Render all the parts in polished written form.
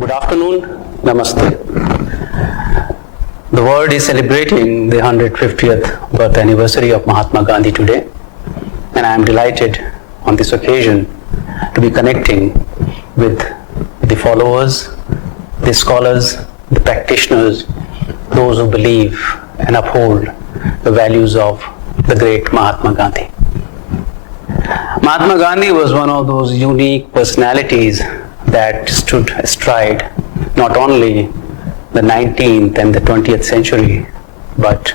Good afternoon, Namaste. The world is celebrating the 150th birth anniversary of Mahatma Gandhi today, and I am delighted on this occasion to be connecting with the followers, the scholars, the practitioners, those who believe and uphold the values of the great Mahatma Gandhi. Mahatma Gandhi was one of those unique personalities that stood astride not only the 19th and the 20th century, but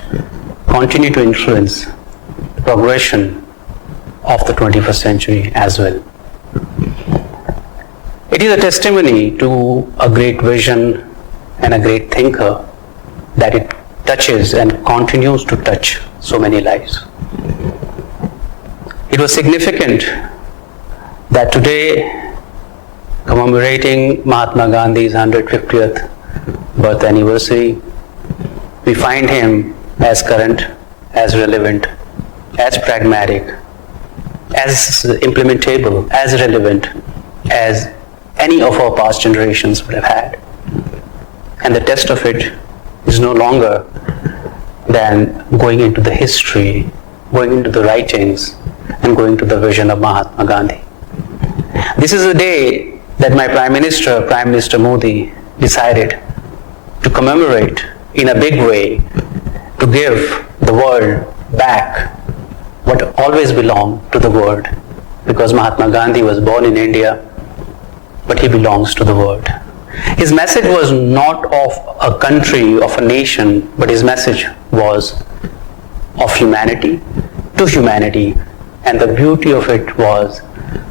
continued to influence the progression of the 21st century as well. It is a testimony to a great vision and a great thinker that it touches and continues to touch so many lives. It was significant that today, commemorating Mahatma Gandhi's 150th birth anniversary, we find him as current, as relevant, as pragmatic, as implementable, as relevant as any of our past generations would have had. And the test of it is no longer than going into the history, going into the writings, and going to the vision of Mahatma Gandhi. This is a day that my Prime Minister Modi, decided to commemorate in a big way, to give the world back what always belonged to the world, because Mahatma Gandhi was born in India, but he belongs to the world. His message was not of a country, of a nation, but his message was of humanity to humanity. And the beauty of it was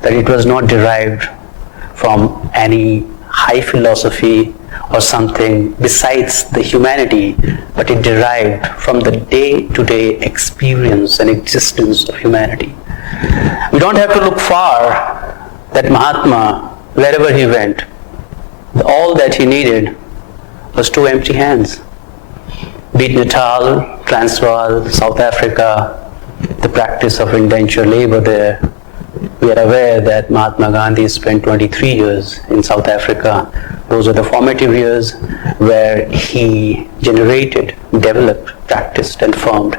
that it was not derived from any high philosophy or something besides the humanity, but it derived from the day-to-day experience and existence of humanity. We don't have to look far that Mahatma, wherever he went, all that he needed was two empty hands. Be it Natal, Transvaal, South Africa, the practice of indentured labor there. We are aware that Mahatma Gandhi spent 23 years in South Africa. Those are the formative years where he generated, developed, practiced, and formed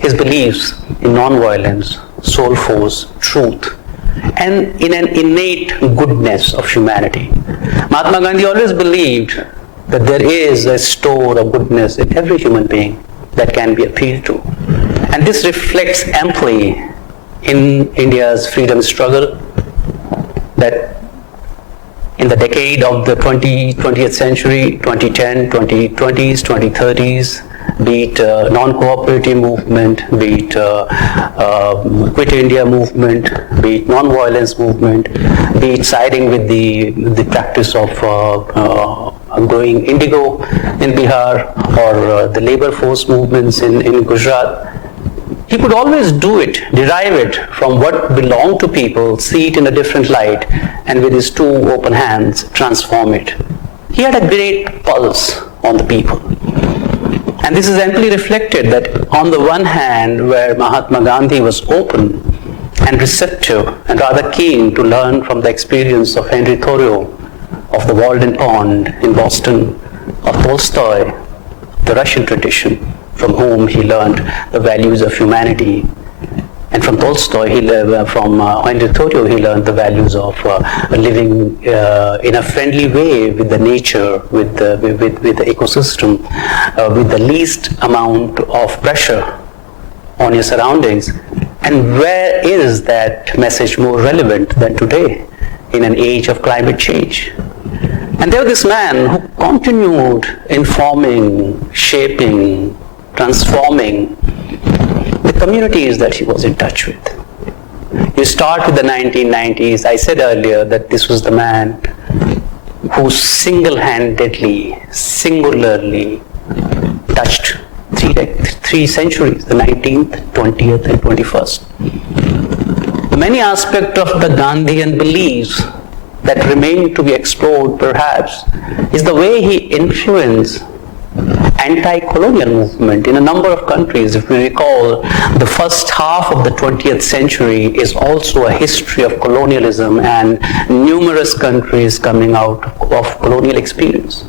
his beliefs in non-violence, soul force, truth, and in an innate goodness of humanity. Mahatma Gandhi always believed that there is a store of goodness in every human being that can be appealed to. And this reflects amply in India's freedom struggle, that in the decade of the 20th century, 2010, 2020s, 2030s, be it non-cooperative movement, be it Quit India movement, be it non-violence movement, be it siding with the practice of growing indigo in Bihar, or the labor force movements in Gujarat, he could always do it, derive it from what belonged to people, see it in a different light, and with his two open hands, transform it. He had a great pulse on the people. And this is amply reflected that on the one hand, where Mahatma Gandhi was open and receptive and rather keen to learn from the experience of Henry Thoreau, of the Walden Pond in Boston, of Tolstoy, the Russian tradition, from whom he learned the values of humanity. And from Tolstoy, from Henry Thoreau, he learned the values of living in a friendly way with the nature, with the ecosystem, with the least amount of pressure on your surroundings. And where is that message more relevant than today, in an age of climate change? And there was this man who continued informing, shaping, transforming the communities that he was in touch with. You start with the 1990s. I said earlier that this was the man who single-handedly, singularly touched three centuries, the 19th, 20th, and 21st. The many aspects of the Gandhian beliefs that remain to be explored, perhaps, is the way he influenced anti-colonial movement in a number of countries. If we recall, the first half of the 20th century is also a history of colonialism and numerous countries coming out of colonial experience.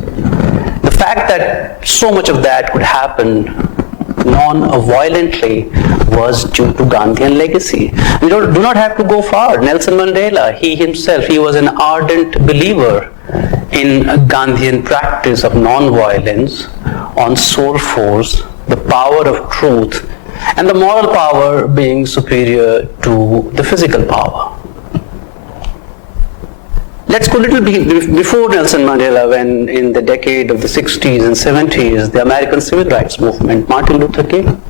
The fact that so much of that could happen non-violently was due to Gandhian legacy. We do not have to go far. Nelson Mandela, he himself, he was an ardent believer in Gandhian practice of non-violence, on soul force, the power of truth, and the moral power being superior to the physical power. Let's go a little bit before Nelson Mandela, when in the decade of the 60s and 70s, the American Civil Rights Movement, Martin Luther King,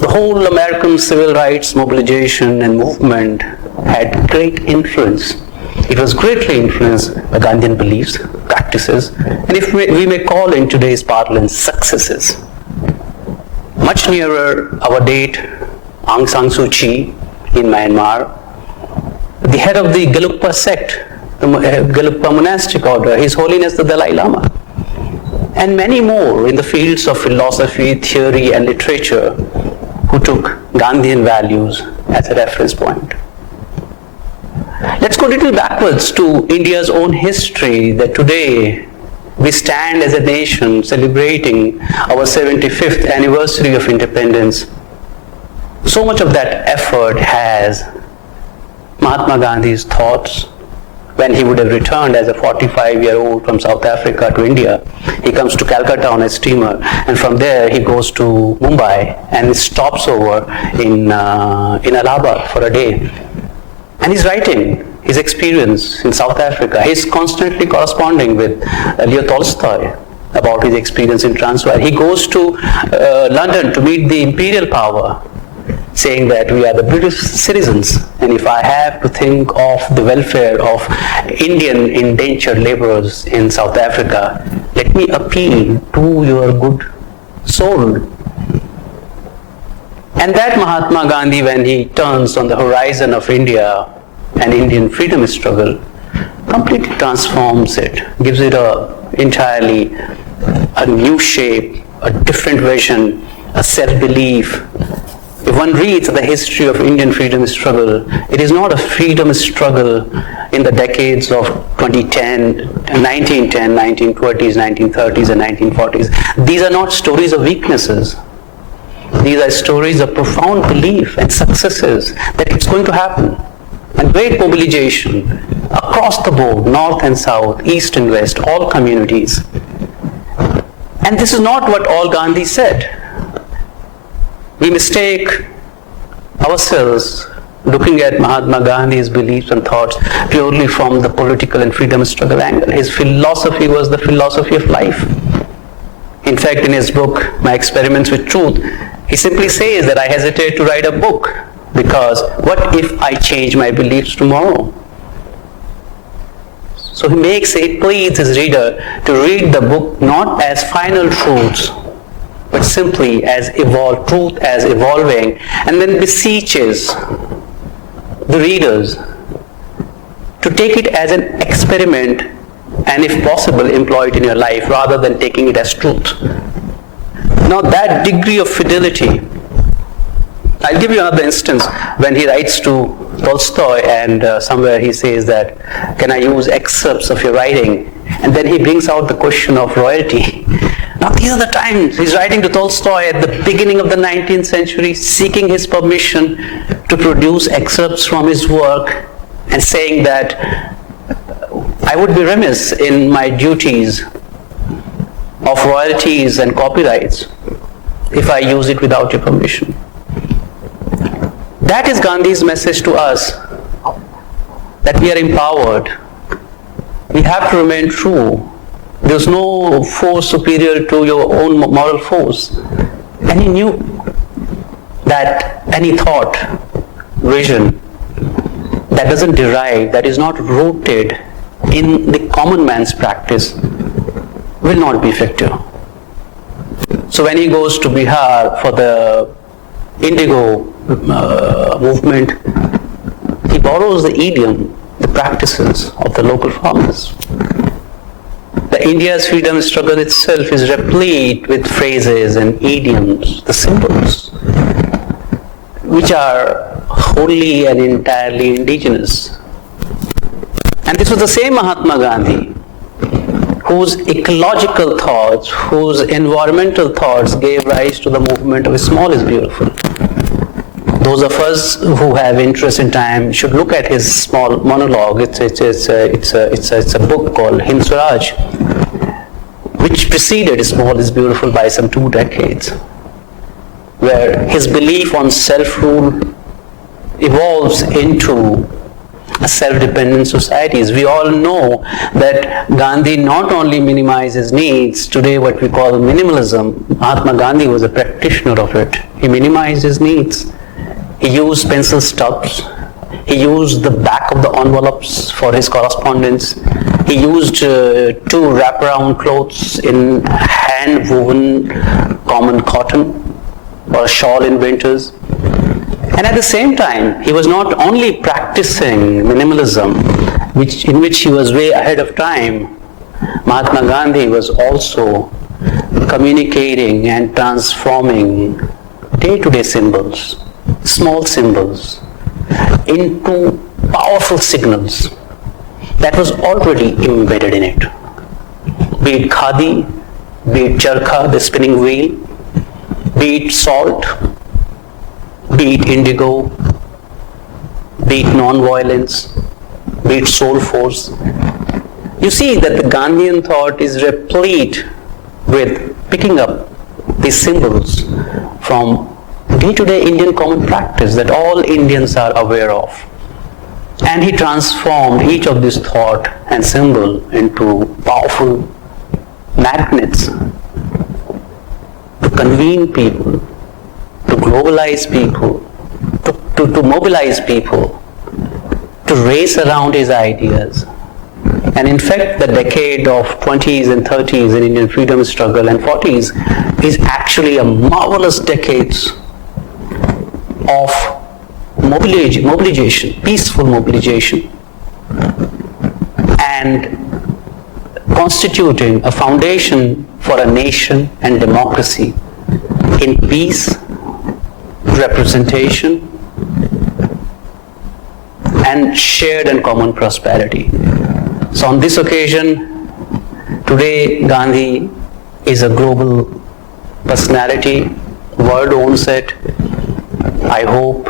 the whole American civil rights mobilization and movement had great influence. It was greatly influenced by Gandhian beliefs, practices, and if we may call in today's parlance, successes. Much nearer our date, Aung San Suu Kyi in Myanmar, the head of the Gelugpa sect, the Gelugpa monastic order, His Holiness the Dalai Lama, and many more in the fields of philosophy, theory, and literature who took Gandhian values as a reference point. Let's go a little backwards to India's own history, that today we stand as a nation celebrating our 75th anniversary of independence. So much of that effort has Mahatma Gandhi's thoughts. When he would have returned as a 45-year-old from South Africa to India, he comes to Calcutta on a steamer, and from there he goes to Mumbai and stops over in Allahabad for a day. And he's writing his experience in South Africa. He's constantly corresponding with Leo Tolstoy about his experience in Transvaal. He goes to London to meet the imperial power, saying that we are the British citizens, and if I have to think of the welfare of Indian indentured laborers in South Africa, let me appeal to your good soul. And that Mahatma Gandhi, when he turns on the horizon of India and Indian freedom struggle, completely transforms it, gives it entirely a new shape, a different vision, a self-belief. If one reads the history of Indian freedom struggle, it is not a freedom struggle in the decades of 1910, 1920s, 1930s, and 1940s. These are not stories of weaknesses. These are stories of profound belief and successes that it's going to happen. And great mobilization across the board, north and south, east and west, all communities. And this is not what all Gandhi said. We mistake ourselves looking at Mahatma Gandhi's beliefs and thoughts purely from the political and freedom struggle angle. His philosophy was the philosophy of life. In fact, in his book, My Experiments with Truth, he simply says that I hesitate to write a book because what if I change my beliefs tomorrow? So he pleads his reader to read the book not as final truths, but simply as truth as evolving, and then beseeches the readers to take it as an experiment and, if possible, employ it in your life rather than taking it as truth. Now that degree of fidelity, I'll give you another instance when he writes to Tolstoy, and somewhere he says that, can I use excerpts of your writing? And then he brings out the question of royalty. Now these are the times he's writing to Tolstoy at the beginning of the 19th century, seeking his permission to produce excerpts from his work and saying that I would be remiss in my duties of royalties and copyrights if I use it without your permission. That is Gandhi's message to us, that we are empowered. We have to remain true. There's no force superior to your own moral force. And he knew that any thought, vision, that doesn't derive, that is not rooted in the common man's practice, will not be effective. So when he goes to Bihar for the Indigo movement, he borrows the idiom, the practices of the local farmers. The India's freedom struggle itself is replete with phrases and idioms, the symbols, which are wholly and entirely indigenous. And this was the same Mahatma Gandhi whose ecological thoughts, whose environmental thoughts gave rise to the movement of Small is Beautiful. Those of us who have interest in time should look at his small monologue. It's a book called Hind Swaraj, which preceded Small is Beautiful by some 2 decades, where his belief on self-rule evolves into a self-dependent societies. We all know that Gandhi not only minimizes needs, today what we call minimalism, Mahatma Gandhi was a practitioner of it. He minimized his needs. He used pencil stubs. He used the back of the envelopes for his correspondence. He used 2 wraparound clothes in hand-woven common cotton or a shawl in winters. And at the same time, he was not only practicing minimalism, in which he was way ahead of time. Mahatma Gandhi was also communicating and transforming day-to-day symbols, small symbols, into powerful signals that was already embedded in it. Be it khadi, be it charkha, the spinning wheel, be it salt, be it indigo, be it non-violence, be it soul force. You see that the Gandhian thought is replete with picking up these symbols from day-to-day Indian common practice that all Indians are aware of. And he transformed each of these thought and symbol into powerful magnets to convene people, to globalize people, to mobilize people, to race around his ideas. And in fact, the decade of 20s and 30s in Indian freedom struggle and 40s is actually a marvelous decade of mobilization, peaceful mobilization, and constituting a foundation for a nation and democracy in peace, representation, and shared and common prosperity. So on this occasion, today Gandhi is a global personality, world owns it. I hope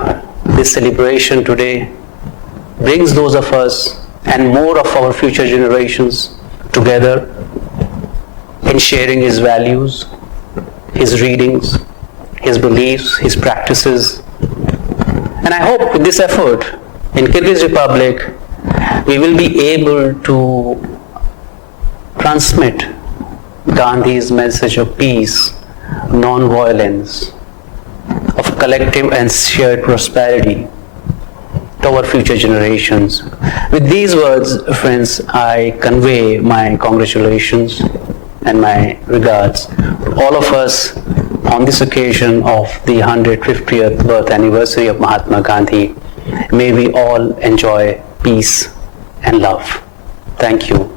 this celebration today brings those of us and more of our future generations together in sharing his values, his readings, his beliefs, his practices. And I hope with this effort in Kyrgyz Republic, we will be able to transmit Gandhi's message of peace, non-violence, of collective and shared prosperity to our future generations. With these words, friends, I convey my congratulations and my regards to all of us on this occasion of the 150th birth anniversary of Mahatma Gandhi. May we all enjoy peace and love. Thank you.